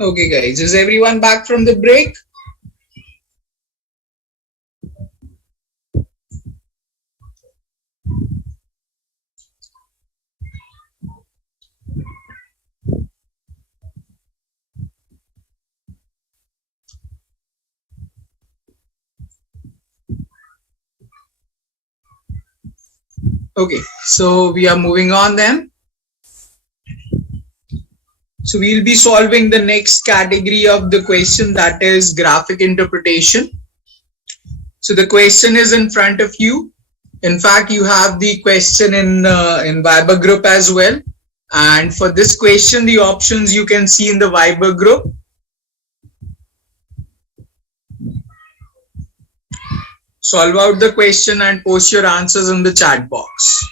Okay, guys, is everyone back from the break? Okay, so we are moving on then. So we'll be solving the next category of the question, that is graphic interpretation. So the question is in front of you. In fact, you have the question in Viber group as well. And for this question, the options you can see in the Viber group. Solve out the question and post your answers in the chat box.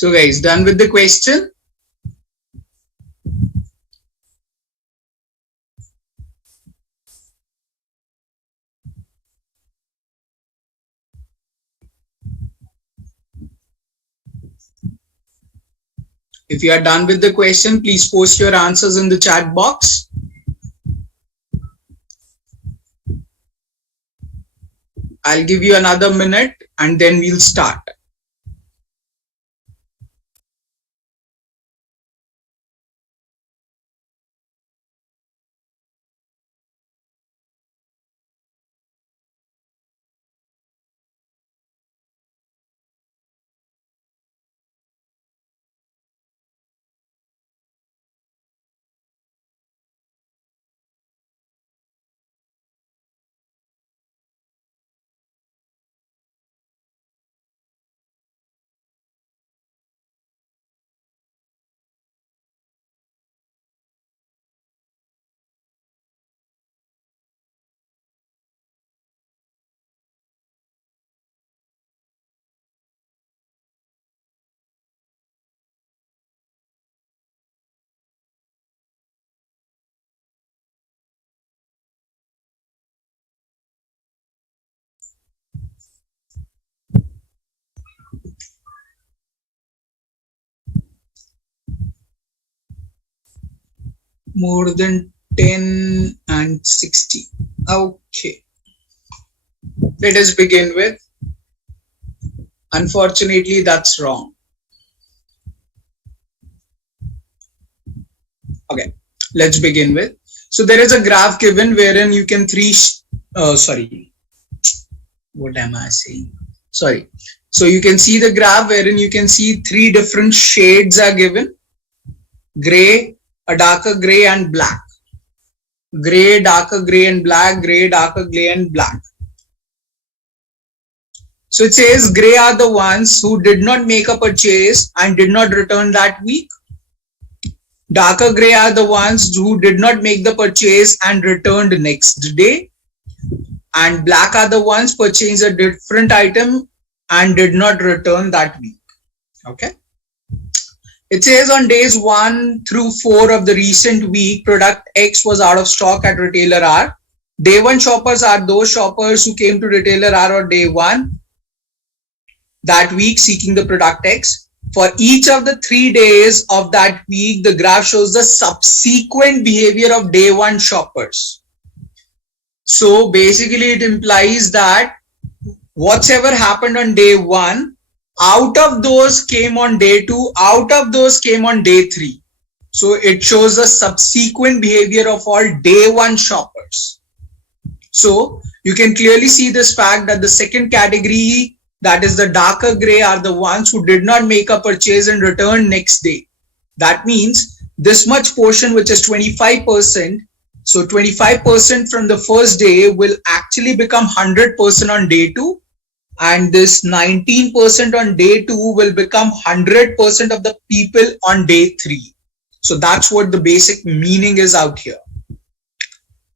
So guys, done with the question? If you are done with the question, please post your answers in the chat box. I'll give you another minute and then we'll start. More than 10 and 60. Okay. Let us begin with. Unfortunately, that's wrong. Okay. Let's begin with. So there is a graph given wherein you can what am I saying? Sorry. So you can see the graph wherein you can see three different shades are given. Gray, a darker gray and black. Gray, darker gray and black, gray, darker gray and black. So it says gray are the ones who did not make a purchase and did not return that week. Darker gray are the ones who did not make the purchase and returned next day. And black are the ones purchased a different item and did not return that week. Okay. It says on days 1 through 4 of the recent week, product X was out of stock at retailer R. Day 1 shoppers are those shoppers who came to retailer R on day 1 that week seeking the product X. For each of the 3 days of that week, the graph shows the subsequent behavior of day 1 shoppers. So basically it implies that whatever happened on day 1, out of those came on day 2, out of those came on day 3. So it shows the subsequent behavior of all day 1 shoppers. So you can clearly see this fact that the second category, that is the darker gray, are the ones who did not make a purchase and return next day. That means this much portion, which is 25%. So 25% from the first day will actually become 100% on day 2. And this 19% on day 2 will become 100% of the people on day 3. So that's what the basic meaning is out here.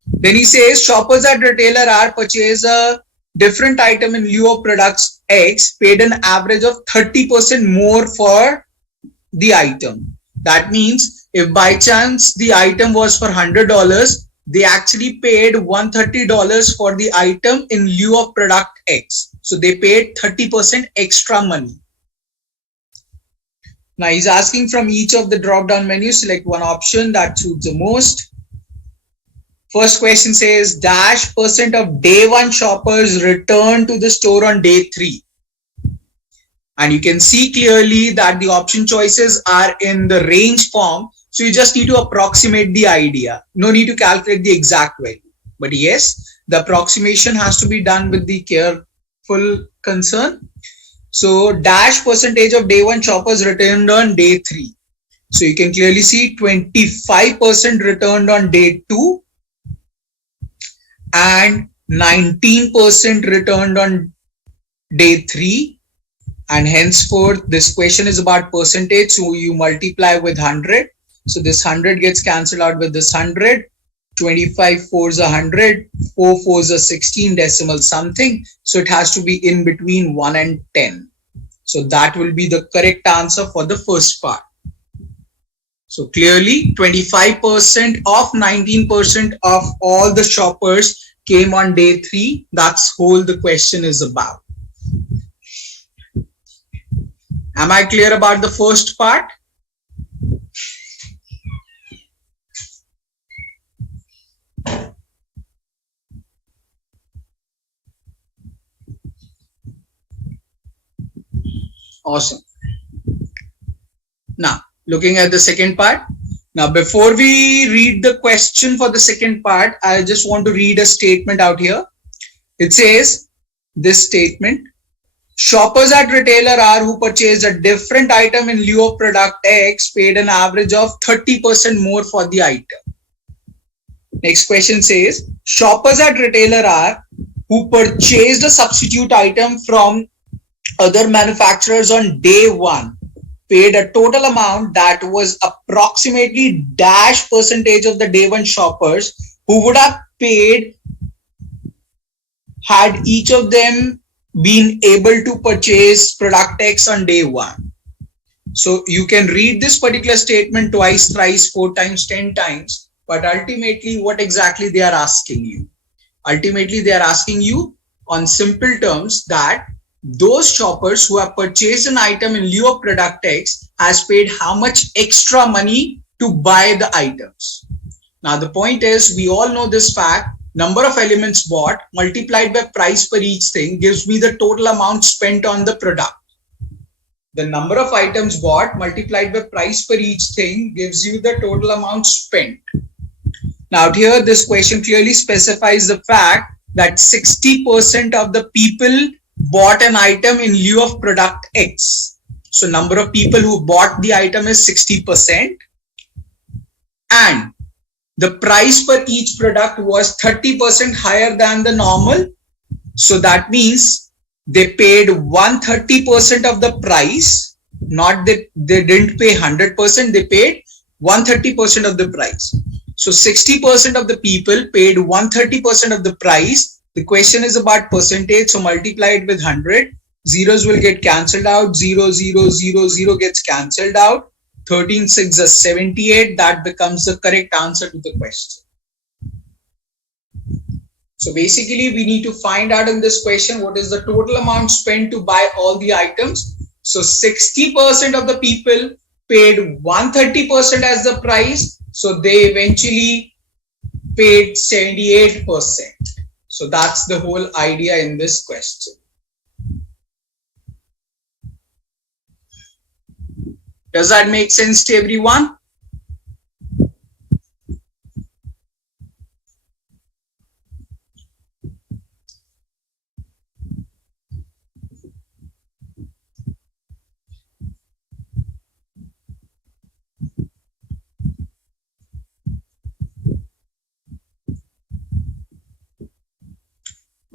Then he says shoppers at retailer R purchase a different item in lieu of products X, paid an average of 30% more for the item. That means if by chance the item was for $100, they actually paid $130 for the item in lieu of product X. So they paid 30% extra money. Now he's asking from each of the drop down menus, select one option that suits the most. First question says dash percent of day 1 shoppers return to the store on day 3. And you can see clearly that the option choices are in the range form. So you just need to approximate the idea. No need to calculate the exact value. But yes, the approximation has to be done with the careful concern. So dash percentage of day 1 shoppers returned on day 3. So you can clearly see 25% returned on day 2 and 19% returned on day 3. And henceforth, this question is about percentage. So you multiply with 100. So this 100 gets cancelled out with this 100. 25 4s are 100. 4 4s are 16 decimal something. So it has to be in between 1 and 10. So that will be the correct answer for the first part. So clearly 25% of 19% of all the shoppers came on day 3. That's whole the question is about. Am I clear about the first part? Awesome. Now, looking at the second part. Now, before we read the question for the second part, I just want to read a statement out here. It says, this statement, shoppers at retailer R who purchased a different item in lieu of product X paid an average of 30% more for the item. Next question says, shoppers at retailer R who purchased a substitute item from other manufacturers on day 1 paid a total amount that was approximately dash percentage of the day 1 shoppers who would have paid had each of them been able to purchase product X on day 1. So you can read this particular statement twice, thrice, 4 times, 10 times, but ultimately what exactly they are asking you? Ultimately they are asking you on simple terms that those shoppers who have purchased an item in lieu of product X has paid how much extra money to buy the items. Now the point is, we all know this fact, number of elements bought multiplied by price per each thing gives me the total amount spent on the product. The number of items bought multiplied by price per each thing gives you the total amount spent. Now here this question clearly specifies the fact that 60% of the people bought an item in lieu of product X. So number of people who bought the item is 60%, and the price per each product was 30% higher than the normal. So that means they paid 130% of the price, not that they didn't pay 100%, they paid 130% of the price. So 60% of the people paid 130% of the price. The question is about percentage, so multiply it with 100. Zeros will get cancelled out. 0, 0, 0, 0 gets cancelled out. 13 6 is 78. That becomes the correct answer to the question. So basically, we need to find out in this question what is the total amount spent to buy all the items. So 60% of the people paid 130% as the price. So they eventually paid 78%. So that's the whole idea in this question. Does that make sense to everyone?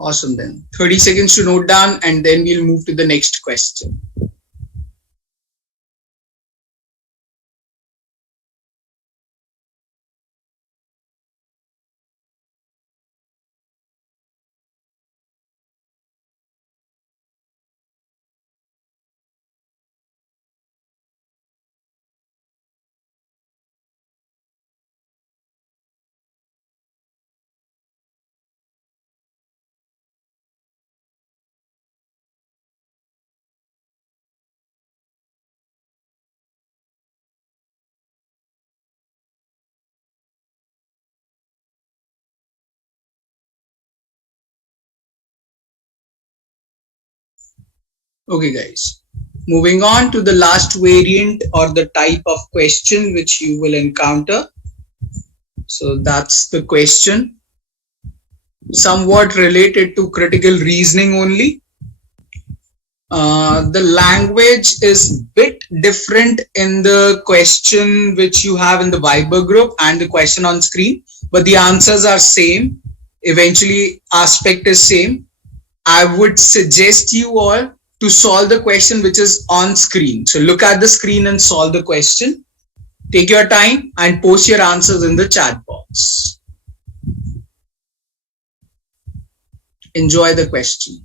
Awesome then. 30 seconds to note down and then we'll move to the next question. Okay guys, moving on to the last variant or the type of question which you will encounter. So that's the question, somewhat related to critical reasoning only. The language is bit different in the question which you have in the Viber group and the question on screen, but the answers are same. Eventually aspect is same. I would suggest you all to solve the question which is on screen. So look at the screen and solve the question. Take your time and post your answers in the chat box. Enjoy the question.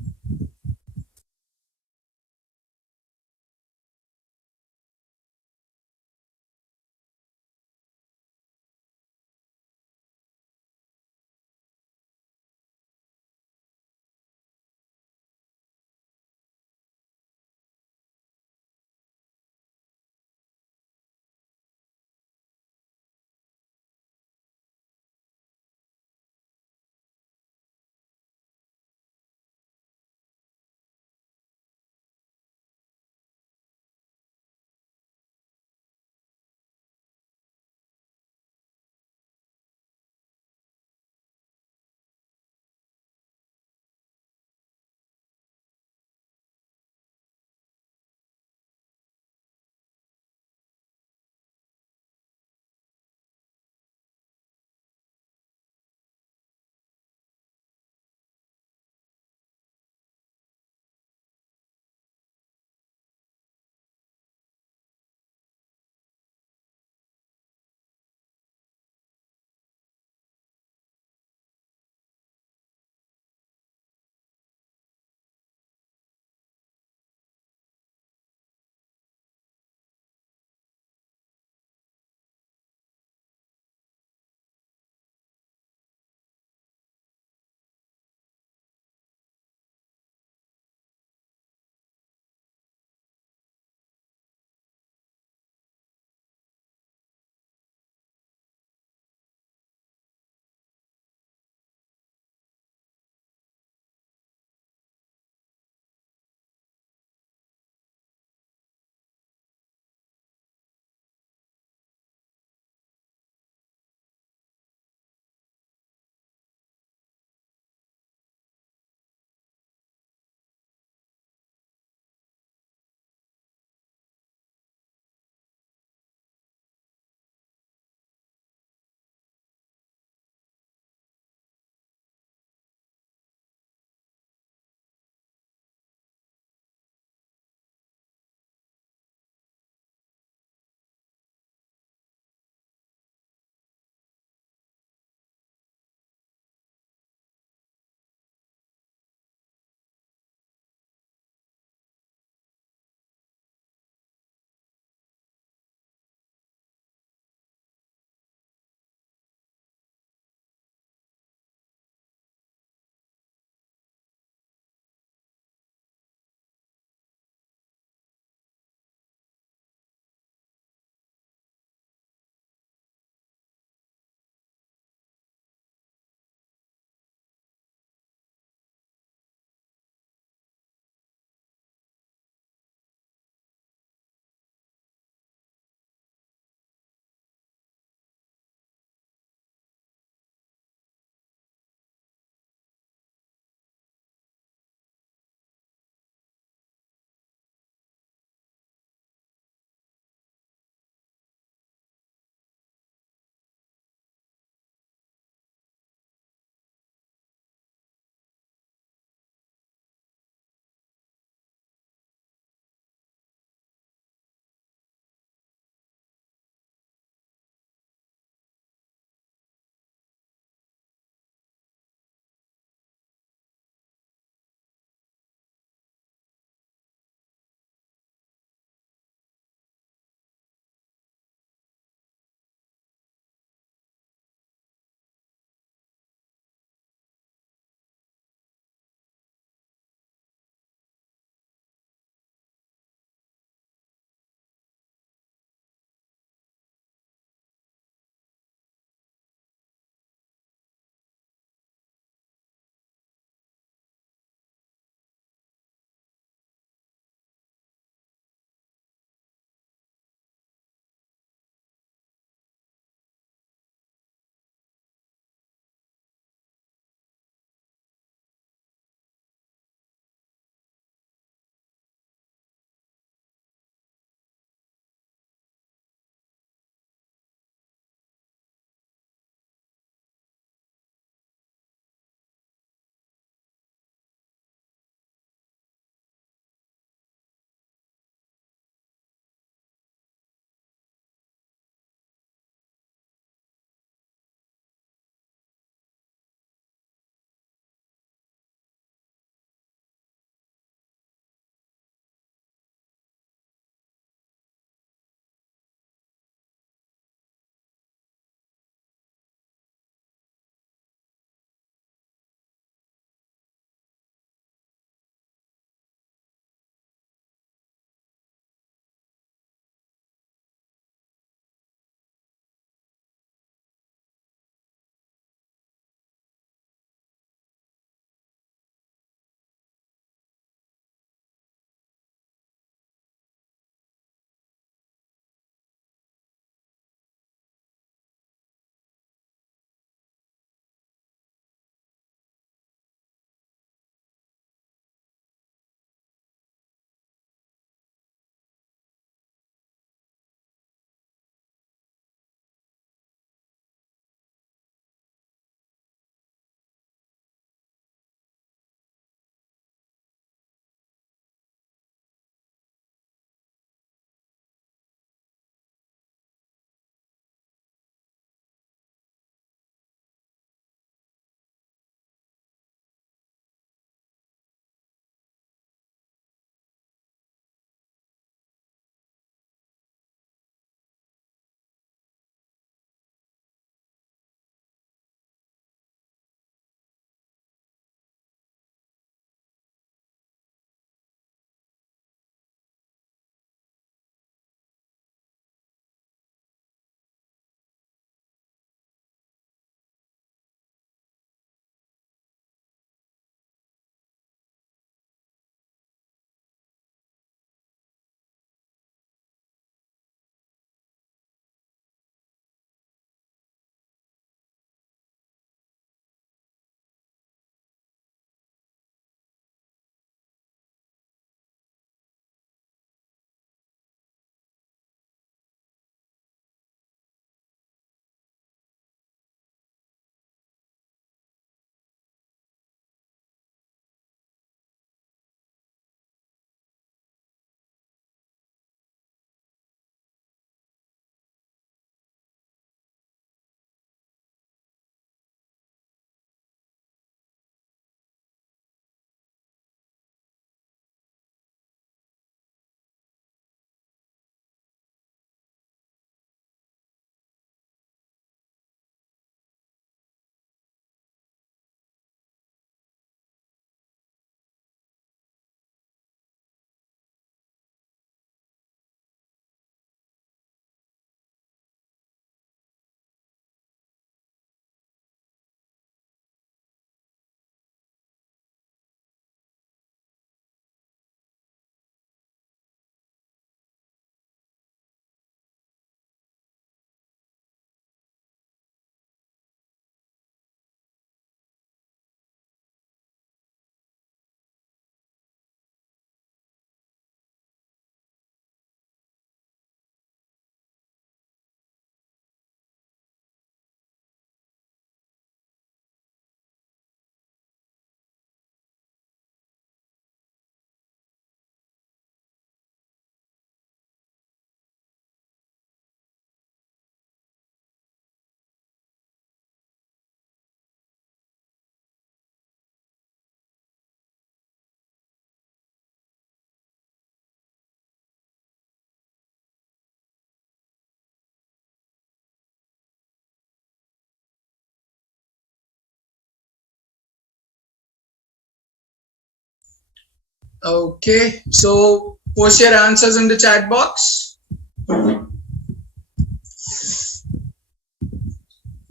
Okay, so post your answers in the chat box.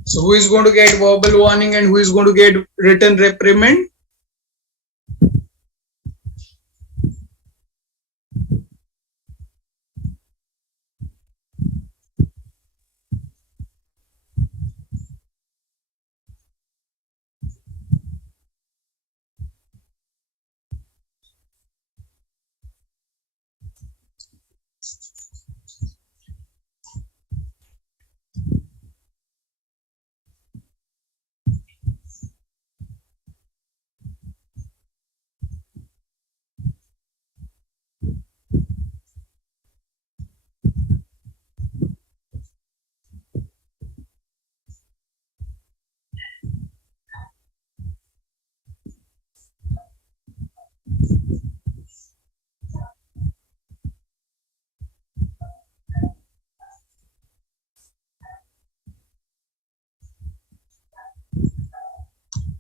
So who is going to get verbal warning and who is going to get written reprimand?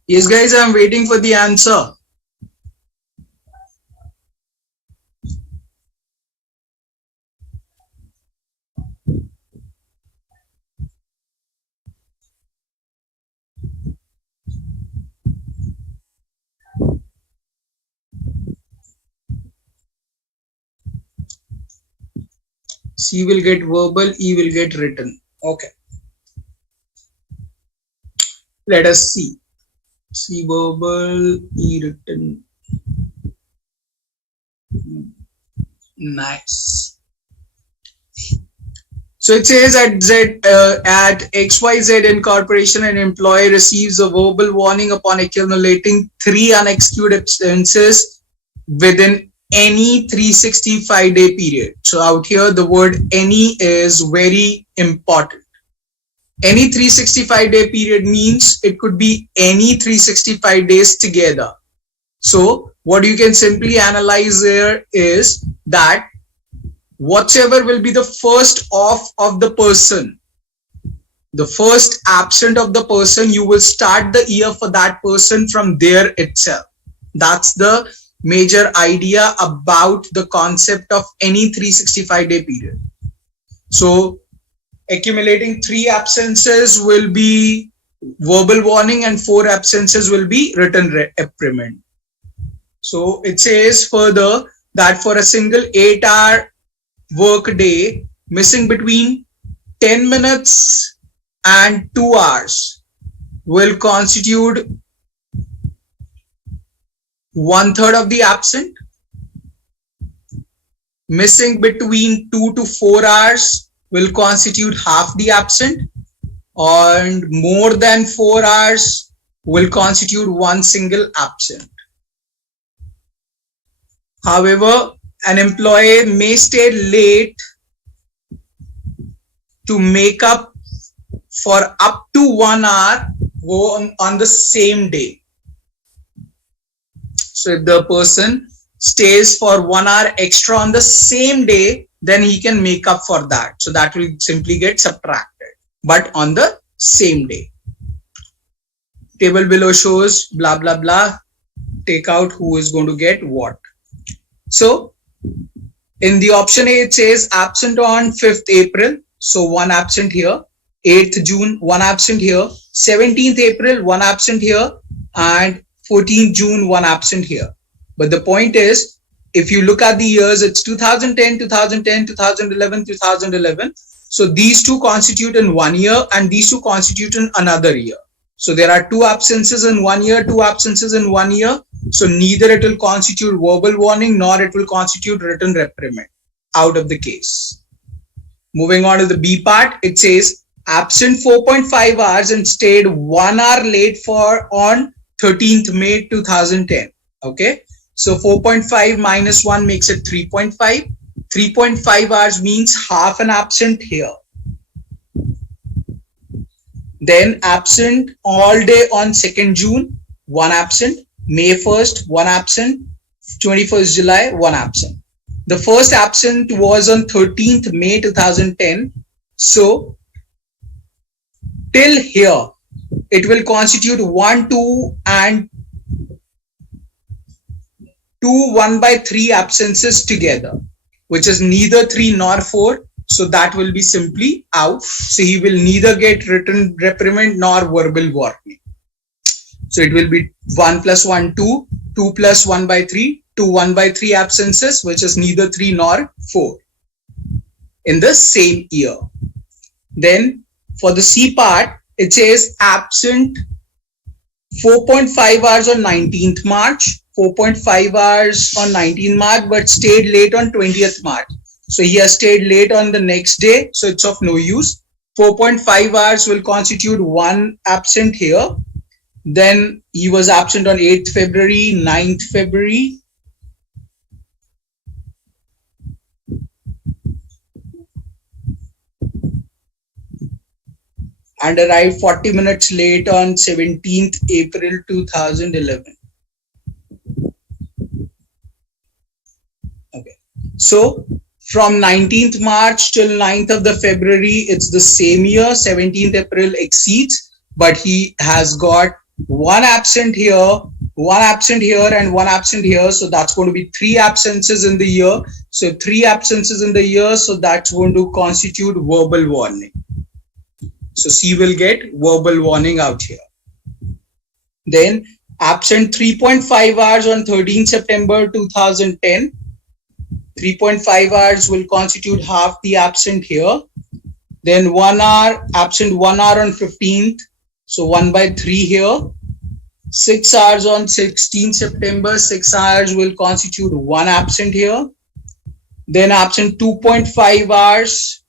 Yes, guys, I'm waiting for the answer. C will get verbal, E will get written. Okay, let us see. C verbal, E written. Nice. So it says at XYZ Incorporation, an employee receives a verbal warning upon accumulating 3 unexcused absences within any 365-day period. So out here, the word any is very important. Any 365-day period means it could be any 365 days together. So what you can simply analyze there is that whatever will be the first off of the person, the first absent of the person, you will start the year for that person from there itself. That's the major idea about the concept of any 365-day period. So accumulating 3 absences will be verbal warning and 4 absences will be written reprimand. So it says further that for a single 8-hour work day, missing between 10 minutes and 2 hours will constitute 1/3 of the absent. Missing between 2 to 4 hours will constitute half the absent, and more than 4 hours will constitute one single absent. However, an employee may stay late to make up for up to 1 hour on the same day. So if the person stays for 1 hour extra on the same day, then he can make up for that. So that will simply get subtracted, but on the same day. Table below shows blah, blah, blah. Take out who is going to get what. So in the option A, it says absent on 5th April. So 1 absent here. 8th June, 1 absent here. 17th April, 1 absent here. And 14th June, 1 absent here. But the point is, if you look at the years, it's 2010, 2010, 2011, 2011. So these two constitute in 1 year and these two constitute in another year. So there are 2 absences in 1 year, 2 absences in 1 year. So neither it will constitute verbal warning nor it will constitute written reprimand out of the case. Moving on to the B part, it says absent 4.5 hours and stayed 1 hour late for on 13th May 2010. Okay. So 4.5 minus 1 makes it 3.5. 3.5 hours means half an absent here. Then absent all day on 2nd June, 1 absent. May 1st, 1 absent. 21st July, 1 absent. The first absent was on 13th May 2010. So till here, it will constitute 1, 2 and two 1/3 absences together, which is neither 3 nor 4. So that will be simply out. So he will neither get written reprimand nor verbal warning. So it will be 1 plus 1, 2, 2 plus 1/3, 2 1/3 absences, which is neither 3 nor 4 in the same year. Then for the C part, it says absent 4.5 hours on 19th March, 4.5 hours on 19th March, but stayed late on 20th March. So he has stayed late on the next day, so it's of no use. 4.5 hours will constitute one absent here. Then he was absent on 8th February, 9th February. And arrived 40 minutes late on 17th April 2011. Okay. So from 19th March till 9th of the February, it's the same year. 17th April exceeds, but he has got one absent here, one absent here, and one absent here. So that's going to be 3 absences in the year. So 3 absences in the year. So that's going to constitute verbal warning. So C will get verbal warning out here. Then absent 3.5 hours on 13th September 2010. 3.5 hours will constitute half the absent here. Then 1 hour, absent 1 hour on 15th. So 1/3 here. 6 hours on 16th September, 6 hours will constitute one absent here. Then absent 2.5 hours.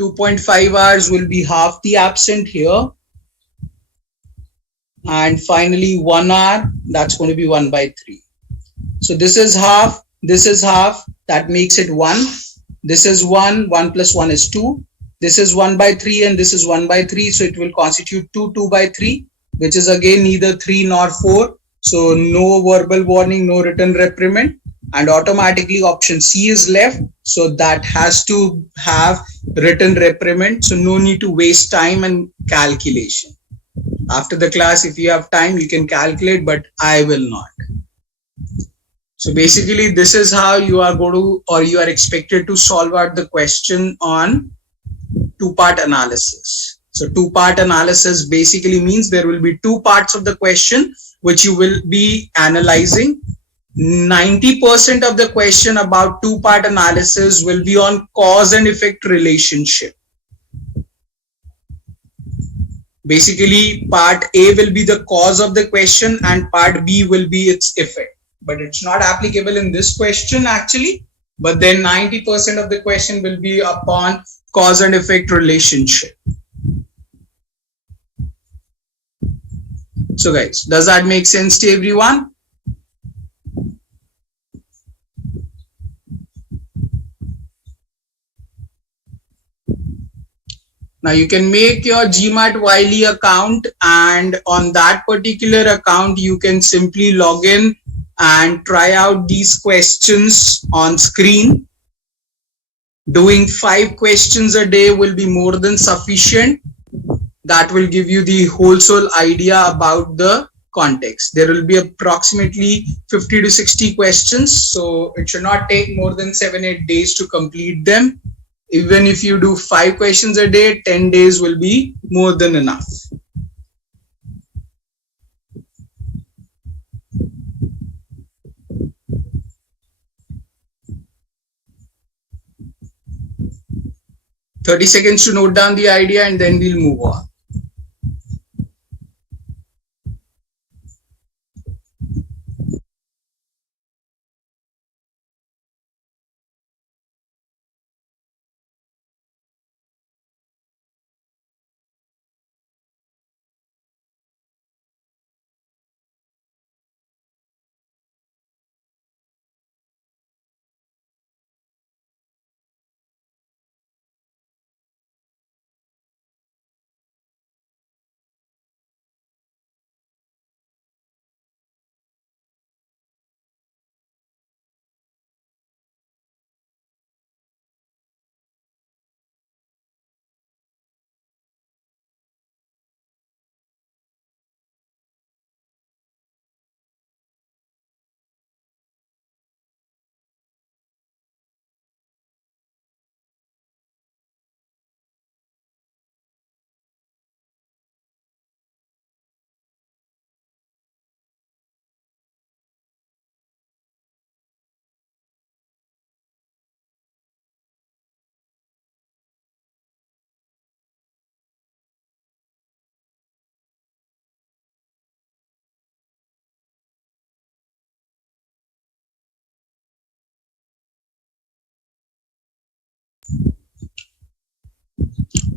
2.5 hours will be half the absent here. And finally 1 hour, that's going to be 1/3. So this is half, this is half, that makes it 1. This is 1, 1 plus 1 is 2. This is 1/3 and this is 1/3. So it will constitute 2, 2/3, which is again neither 3 nor 4. So no verbal warning, no written reprimand. And automatically option C is left. So that has to have written reprimand. So no need to waste time and calculation. After the class, if you have time, you can calculate, but I will not. So basically, this is how you are going to, or you are expected to solve out the question on two-part analysis. So two-part analysis basically means there will be 2 parts of the question which you will be analyzing. 90% of the question about two-part analysis will be on cause and effect relationship. Basically, part A will be the cause of the question and part B will be its effect. But it's not applicable in this question actually. But then 90% of the question will be upon cause and effect relationship. So guys, does that make sense to everyone? Now you can make your GMAT Wiley account, and on that particular account, you can simply log in and try out these questions on screen. Doing 5 questions a day will be more than sufficient. That will give you the wholesale idea about the context. There will be approximately 50 to 60 questions, so it should not take more than 7-8 days to complete them. Even if you do 5 questions a day, 10 days will be more than enough. Seconds to note down the idea and then we'll move on.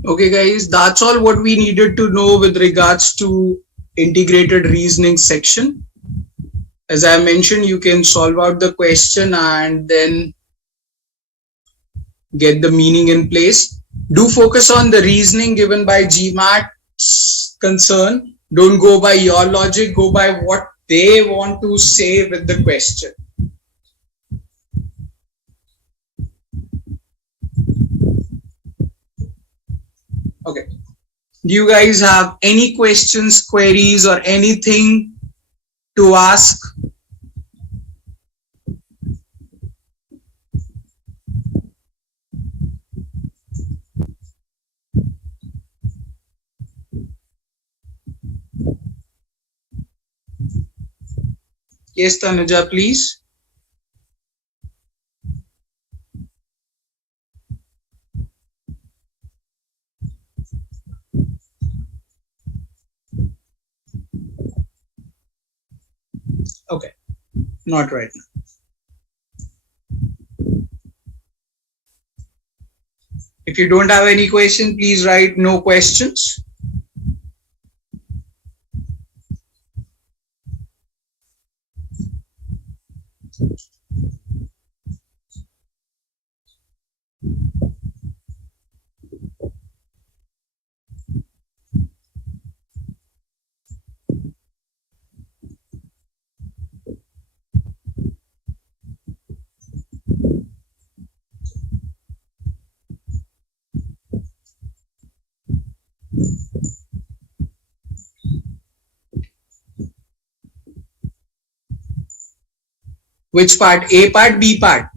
Okay guys, that's all what we needed to know with regards to integrated reasoning section. As I mentioned, you can solve out the question and then get the meaning in place. Do focus on the reasoning given by GMAT's concern. Don't go by your logic, go by what they want to say with the question. Okay. Do you guys have any questions, queries, or anything to ask? Yes, Tanuja, please. Okay, not right now. If you don't have any question, please write no questions. Which part? A part, B part?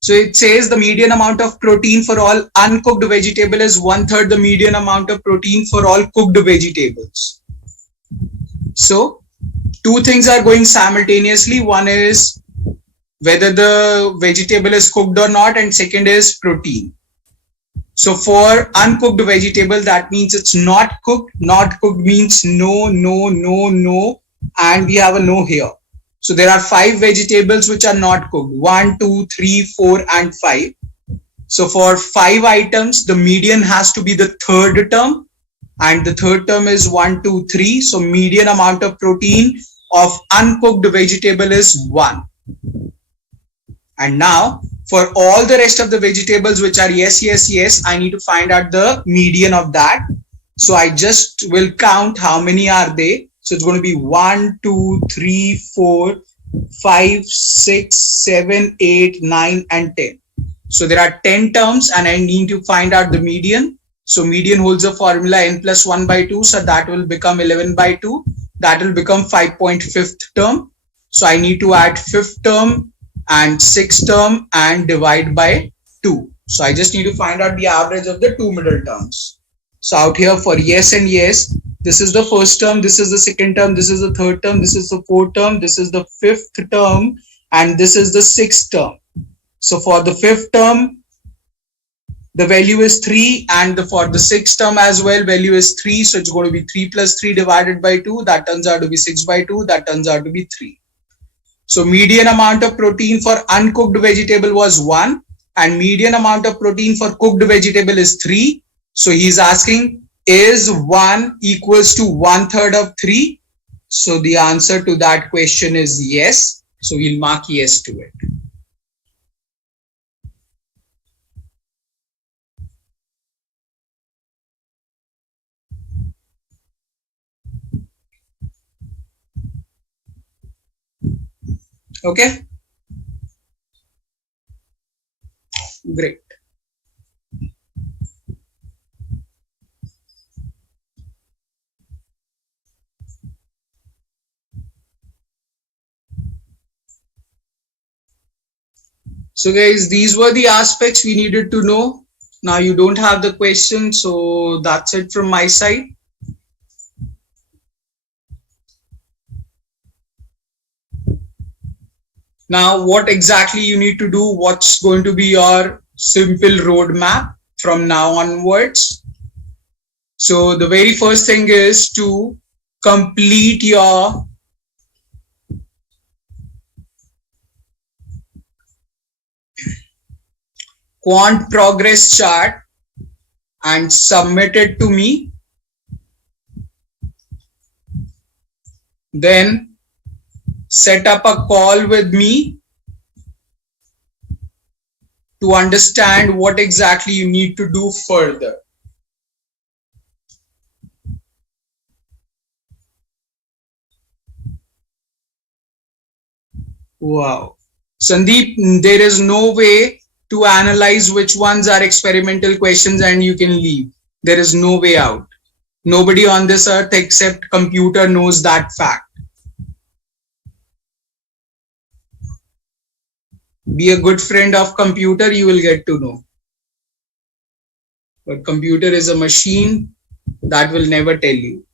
So it says the median amount of protein for all uncooked vegetable is 1/3 the median amount of protein for all cooked vegetables. So two things are going simultaneously. One is whether the vegetable is cooked or not, and second is protein. So for uncooked vegetable, that means it's not cooked. Not cooked means no, no, no, no, and we have a no here. So there are 5 vegetables which are not cooked. 1, 2, 3, 4, and 5. So for 5 items, the median has to be the third term, and the third term is 1, 2, 3. So median amount of protein of uncooked vegetable is 1. And now for all the rest of the vegetables which are yes, yes, yes, I need to find out the median of that. So I just will count how many are they. So it's going to be 1, 2, 3, 4, 5, 6, 7, 8, 9, and 10. So there are 10 terms and I need to find out the median. So median holds a formula n plus 1 by 2. So that will become 11 by 2. That will become 5.5th term. So I need to add 5th term and 6th term and divide by 2. So I just need to find out the average of the two middle terms. So out here for yes and yes, this is the first term, this is the second term, this is the third term, this is the fourth term, this is the fifth term, and this is the sixth term. So for the fifth term, the value is 3, and for the sixth term as well, value is 3. So it's going to be 3 plus 3 divided by 2. That turns out to be 6 by 2. That turns out to be 3. So median amount of protein for uncooked vegetable was 1, and median amount of protein for cooked vegetable is 3. So he's asking, is 1 equals to 1/3 of 3? So the answer to that question is yes. So we'll mark yes to it. Okay. Great. So guys, these were the aspects we needed to know. Now you don't have the question, so that's it from my side. Now, what exactly you need to do, what's going to be your simple roadmap from now onwards? So the very first thing is to complete your quant progress chart and submit it to me. Then set up a call with me to understand what exactly you need to do further. Wow. Sandeep, there is no way to analyze which ones are experimental questions and you can leave. There is no way out. Nobody on this earth except computer knows that fact. Be a good friend of computer, you will get to know. But computer is a machine that will never tell you.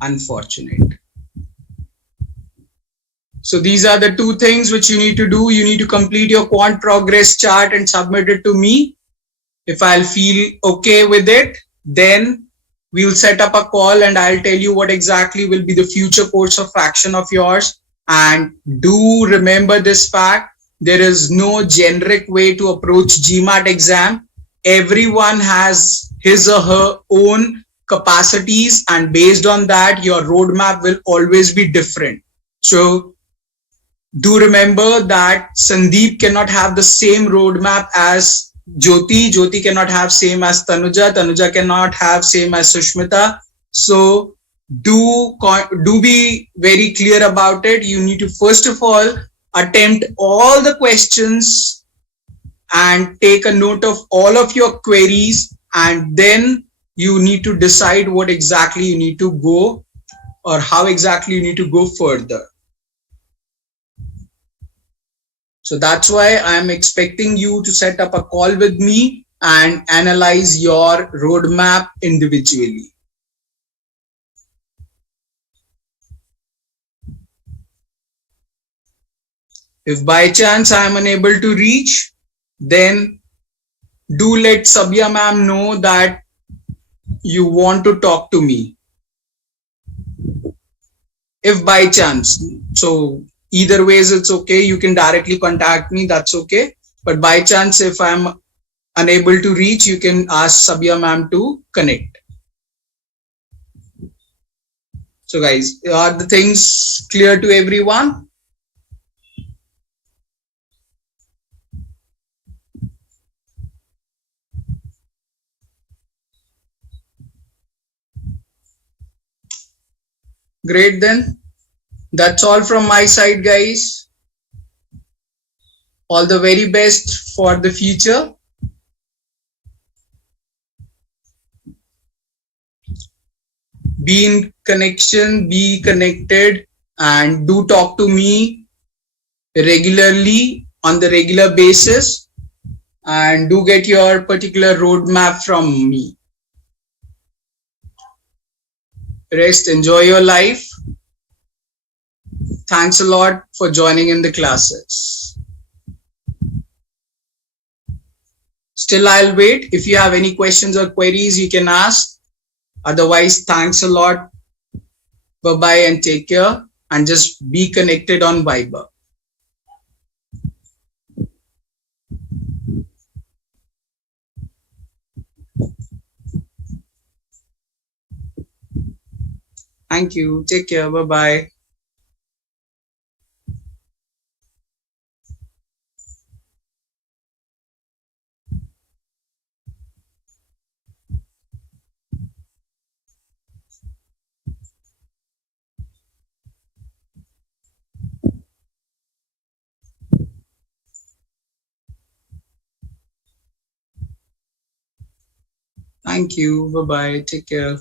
Unfortunate. So these are the two things which you need to do. You need to complete your quant progress chart and submit it to me. If I'll feel okay with it, then we'll set up a call and I'll tell you what exactly will be the future course of action of yours. And do remember this fact, there is no generic way to approach GMAT exam. Everyone has his or her own capacities, and based on that, your roadmap will always be different. So do remember that Sandeep cannot have the same roadmap as Jyoti. Jyoti cannot have same as Tanuja. Tanuja cannot have same as Sushmita. So do be very clear about it. You need to first of all attempt all the questions and take a note of all of your queries, and then you need to decide what exactly you need to go or how exactly you need to go further. So that's why I'm expecting you to set up a call with me and analyze your roadmap individually. If by chance I am unable to reach, then do let Sabya ma'am know that you want to talk to me. If by chance, so either ways it's okay, you can directly contact me, that's okay. But by chance, if I'm unable to reach, you can ask Sabya ma'am to connect. So guys, are the things clear to everyone? Great then. That's all from my side, guys. All the very best for the future. Be in connection, be connected, and do talk to me regularly on the regular basis, and do get your particular roadmap from me. Rest, enjoy your life. Thanks a lot for joining in the classes. Still, I'll wait. If you have any questions or queries, you can ask. Otherwise, thanks a lot. Bye-bye and take care. And just be connected on Viber. Thank you. Take care. Bye-bye. Thank you. Bye-bye. Take care.